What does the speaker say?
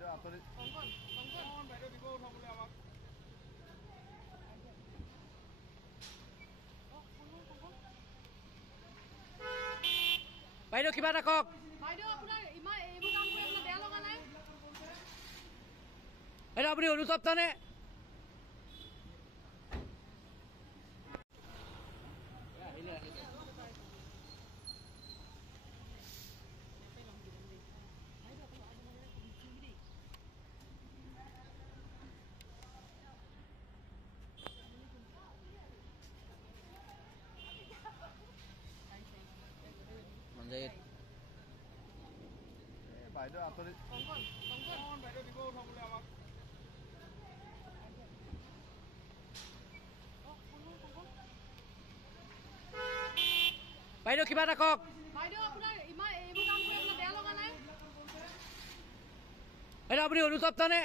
বাইদেউ আঁতৰি বাইদেউ দিব উঠাবলৈ আমাক বাইদেউ কিবা এটা কওক বাইদেউ আপোনাৰ ইমান এইবোৰ কাম কৰি আপোনাৰ বেয়া লগা নাই বাইদেউ আপুনি অনুতপ্ত নে বাইদেউ আঁতৰি বাইদেউ দিব উঠাবলৈ আমাক বাইদেউ কিবা এটা কওক বাইদেউ আপোনাৰ ইমান এইবোৰ কাম কৰি আপোনাৰ বেয়া লগা নাই বাইদেউ আপুনি অনুতপ্ত নে